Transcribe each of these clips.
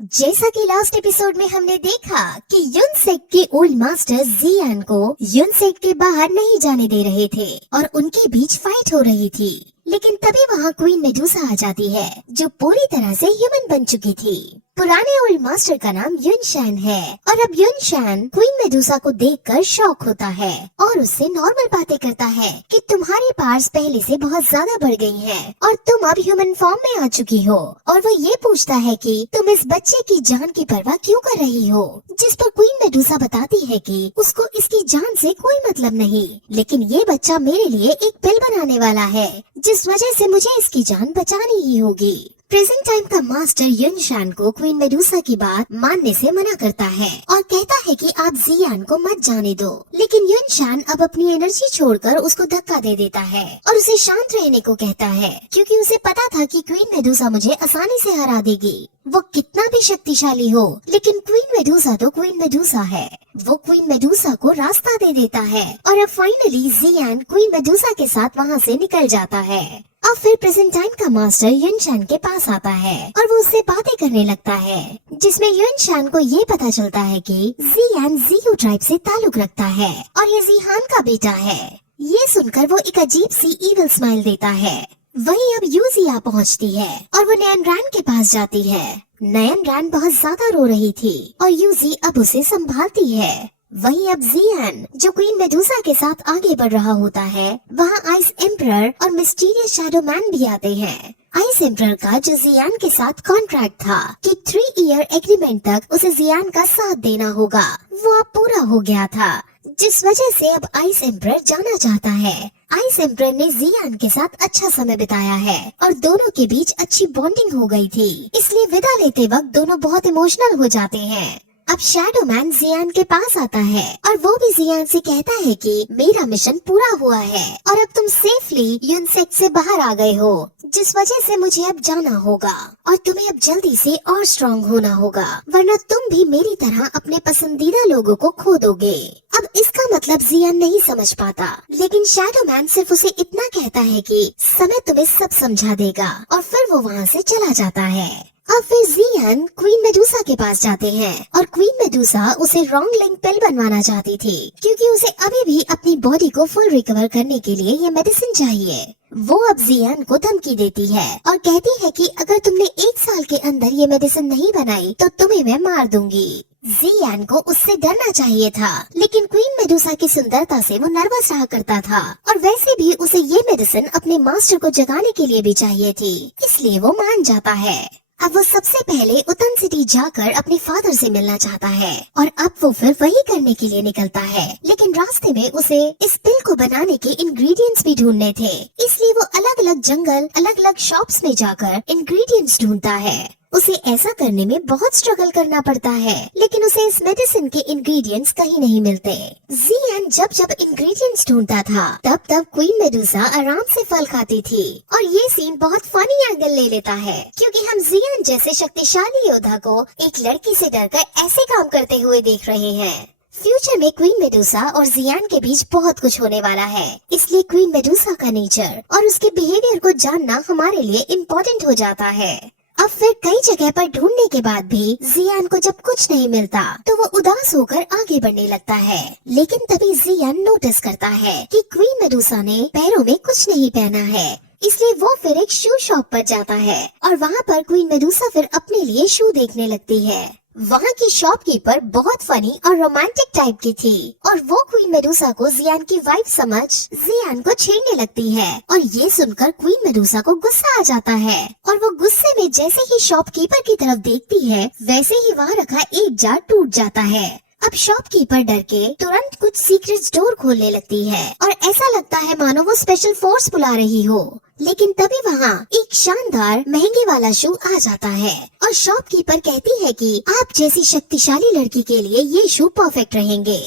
जैसा कि last episode में हमने देखा कि यूनसेक के ओल्ड मास्टर जियान को यूनसेक के बाहर नहीं जाने दे रहे थे और उनके बीच फाइट हो रही थी। लेकिन तभी वहाँ क्वीन मेडुसा आ जाती है जो पूरी तरह से ह्यूमन बन चुकी थी। पुराने ओल्ड मास्टर का नाम युनशान है और अब युनशान क्वीन मेडुसा को देखकर शॉक होता है और उससे नॉर्मल बातें करता है कि तुम्हारी पावर्स पहले से बहुत ज्यादा बढ़ गई हैं और तुम अब ह्यूमन फॉर्म में आ चुकी हो। और वो ये पूछता है कि तुम इस बच्चे की जान की परवाह क्यों कर रही हो, जिस पर क्वीन मेडुसा बताती है कि उसको इसकी जान से कोई मतलब नहीं, लेकिन ये बच्चा मेरे लिए एक पिल बनाने वाला है जिस वजह से मुझे इसकी जान बचानी ही होगी। प्रेजेंट टाइम का मास्टर युनशान को क्वीन मेडुसा की बात मानने से मना करता है और कहता है कि आप जियान को मत जाने दो, लेकिन युनशान अब अपनी एनर्जी छोड़कर उसको धक्का दे देता है और उसे शांत रहने को कहता है क्योंकि उसे पता था कि क्वीन मेडुसा मुझे आसानी से हरा देगी। वो कितना भी शक्तिशाली हो, लेकिन क्वीन मेडुसा तो क्वीन मेडुसा है। वो क्वीन मेडुसा को रास्ता दे देता है और अब फाइनली जियान क्वीन मेडुसा के साथ वहाँ से निकल जाता है। अब फिर प्रेजेंट टाइम का मास्टर युनशान के पास आता है और वो उससे बातें करने लगता है, जिसमें युनशान को ये पता चलता है कि जियान जियो ट्राइब से ताल्लुक रखता है और ये जिहान का बेटा है। ये सुनकर वो एक अजीब सी इविल स्माइल देता है। वहीं अब यूजिया पहुंचती है और वो नयन रैन के पास जाती है। नयन रैन बहुत ज्यादा रो रही थी और यूजी अब उसे संभालती है। वहीं अब जियान जो क्वीन मेडुसा के साथ आगे बढ़ रहा होता है, वहाँ आइस एम्परर और मिस्टीरियस शैडो मैन भी आते हैं। आइस एम्परर का जो जियान के साथ कॉन्ट्रैक्ट था कि 3 ईयर एग्रीमेंट तक उसे जियान का साथ देना होगा, वो अब पूरा हो गया था, जिस वजह से अब आइस एम्परर जाना चाहता है। आइस एम्परर ने जियान के साथ अच्छा समय बिताया है और दोनों के बीच अच्छी बॉन्डिंग हो गई थी, इसलिए विदा लेते वक्त दोनों बहुत इमोशनल हो जाते हैं। अब शैडो मैन जियान के पास आता है और वो भी जियान से कहता है कि मेरा मिशन पूरा हुआ है और अब तुम सेफली यूनसेक से बाहर आ गए हो, जिस वजह से मुझे अब जाना होगा और तुम्हें अब जल्दी से और स्ट्रॉन्ग होना होगा, वरना तुम भी मेरी तरह अपने पसंदीदा लोगों को खो दोगे। अब इसका मतलब जियान नहीं समझ पाता, लेकिन शैडो मैन सिर्फ उसे इतना कहता है कि समय तुम्हें सब समझा देगा और फिर वो वहाँ से चला जाता है। अब फिर जियान क्वीन मेडुसा के पास जाते हैं और क्वीन मेडुसा उसे रॉन्ग लिंक पिल बनवाना चाहती थी क्योंकि उसे अभी भी अपनी बॉडी को फुल रिकवर करने के लिए ये मेडिसिन चाहिए। वो अब जियान को धमकी देती है और कहती है कि अगर तुमने 1 साल के अंदर ये मेडिसिन नहीं बनाई तो तुम्हें मैं मार दूंगी। जियान को उससे डरना चाहिए था, लेकिन क्वीन मेडुसा की सुंदरता से वो नर्वस रहा करता था और वैसे भी उसे ये मेडिसिन अपने मास्टर को जगाने के लिए भी चाहिए थी, इसलिए वो मान जाता है। अब वो सबसे पहले उतन सिटी जाकर अपने फादर से मिलना चाहता है और अब वो फिर वही करने के लिए निकलता है, लेकिन रास्ते में उसे इस पिल को बनाने के इंग्रेडिएंट्स भी ढूंढने थे, इसलिए वो अलग अलग जंगल अलग अलग शॉप्स में जाकर इंग्रेडिएंट्स ढूंढता है। उसे ऐसा करने में बहुत स्ट्रगल करना पड़ता है, लेकिन उसे इस मेडिसिन के इंग्रेडिएंट्स कहीं नहीं मिलते। जियान जब जब इंग्रेडिएंट्स ढूंढता था तब तब क्वीन मेडुसा आराम से फल खाती थी और ये सीन बहुत फनी एंगल ले लेता है क्योंकि हम जियान जैसे शक्तिशाली योद्धा को एक लड़की से डरकर ऐसे काम करते हुए देख रहे हैं। फ्यूचर में क्वीन मेडुसा और जियान के बीच बहुत कुछ होने वाला है, इसलिए क्वीन मेडुसा का नेचर और उसके बिहेवियर को जानना हमारे लिए इम्पोर्टेंट हो जाता है। अब फिर कई जगह पर ढूंढने के बाद भी जियान को जब कुछ नहीं मिलता तो वो उदास होकर आगे बढ़ने लगता है, लेकिन तभी जियान नोटिस करता है कि क्वीन मेडुसा ने पैरों में कुछ नहीं पहना है, इसलिए वो फिर एक शू शॉप पर जाता है और वहाँ पर क्वीन मेडुसा फिर अपने लिए शू देखने लगती है। वहाँ की शॉपकीपर बहुत फनी और रोमांटिक टाइप की थी और वो क्वीन मेडुसा को जियान की वाइफ समझ जियान को छेड़ने लगती है और ये सुनकर क्वीन मेडुसा को गुस्सा आ जाता है और वो गुस्से में जैसे ही शॉपकीपर की तरफ देखती है वैसे ही वहाँ रखा एक जार टूट जाता है। अब शॉपकीपर डर के तुरंत कुछ सीक्रेट स्टोर खोलने लगती है और ऐसा लगता है मानो वो स्पेशल फोर्स बुला रही हो, लेकिन तभी वहाँ एक शानदार महंगे वाला शू आ जाता है और शॉपकीपर कहती है कि आप जैसी शक्तिशाली लड़की के लिए ये शू परफेक्ट रहेंगे।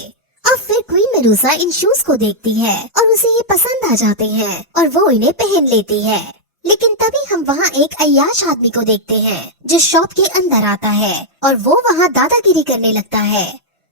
अब फिर क्वीन मेडुसा इन शूज को देखती है और उसे ये पसंद आ जाते हैं और वो इन्हें पहन लेती है, लेकिन तभी हम वहाँ एक अय्याश आदमी को देखते हैं जो शॉप के अंदर आता है और वो वहाँ दादागिरी करने लगता है।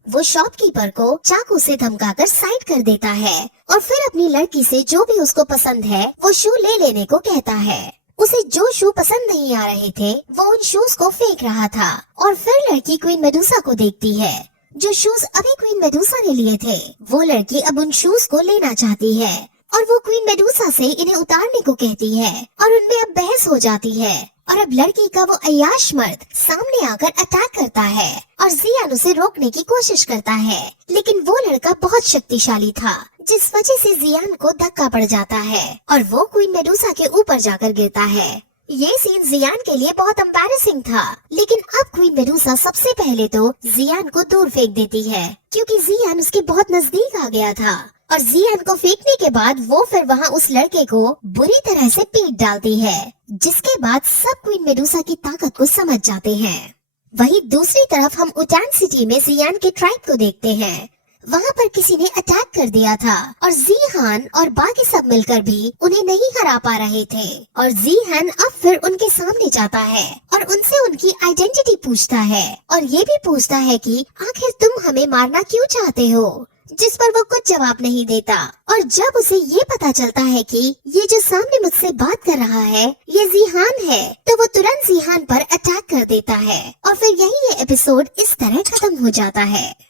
वो शॉपकीपर को चाकू से धमकाकर साइड कर देता है और फिर अपनी लड़की से जो भी उसको पसंद है वो शू ले लेने को कहता है। उसे जो शू पसंद नहीं आ रहे थे वो उन शूज को फेंक रहा था। और फिर लड़की क्वीन मेडुसा को देखती है। जो शूज अभी क्वीन मेडुसा ने लिए थे वो लड़की अब उन शूज को लेना चाहती है और वो क्वीन मेडुसा से इन्हें उतारने को कहती है और उनमें अब बहस हो जाती है। और अब लड़की का वो अय्याश मर्द सामने आकर अटैक करता है और जियान उसे रोकने की कोशिश करता है, लेकिन वो लड़का बहुत शक्तिशाली था जिस वजह से जियान को धक्का पड़ जाता है और वो क्वीन मेडुसा के ऊपर जाकर गिरता है। ये सीन जियान के लिए बहुत एम्बैरेसिंग था, लेकिन अब क्वीन मेडुसा सबसे पहले तो जियान को दूर फेंक देती है क्योंकि जियान उसके बहुत नजदीक आ गया था। और जियान को फेंकने के बाद वो फिर वहाँ उस लड़के को बुरी तरह से पीट डालती है, जिसके बाद सब क्वीन मेडुसा की ताकत को समझ जाते हैं। वहीं दूसरी तरफ हम उटान सिटी में जियान के ट्राइब को देखते हैं। वहाँ पर किसी ने अटैक कर दिया था और जीहान और बाकी सब मिलकर भी उन्हें नहीं हरा पा रहे थे। और जीहान अब फिर उनके सामने जाता है और उनसे उनकी आइडेंटिटी पूछता है और ये भी पूछता है कि आखिर तुम हमें मारना क्यों चाहते हो, जिस पर वो कुछ जवाब नहीं देता। और जब उसे ये पता चलता है कि ये जो सामने मुझसे बात कर रहा है ये जीहान है, तो वो तुरंत जीहान पर अटैक कर देता है और फिर यही ये एपिसोड इस तरह खत्म हो जाता है।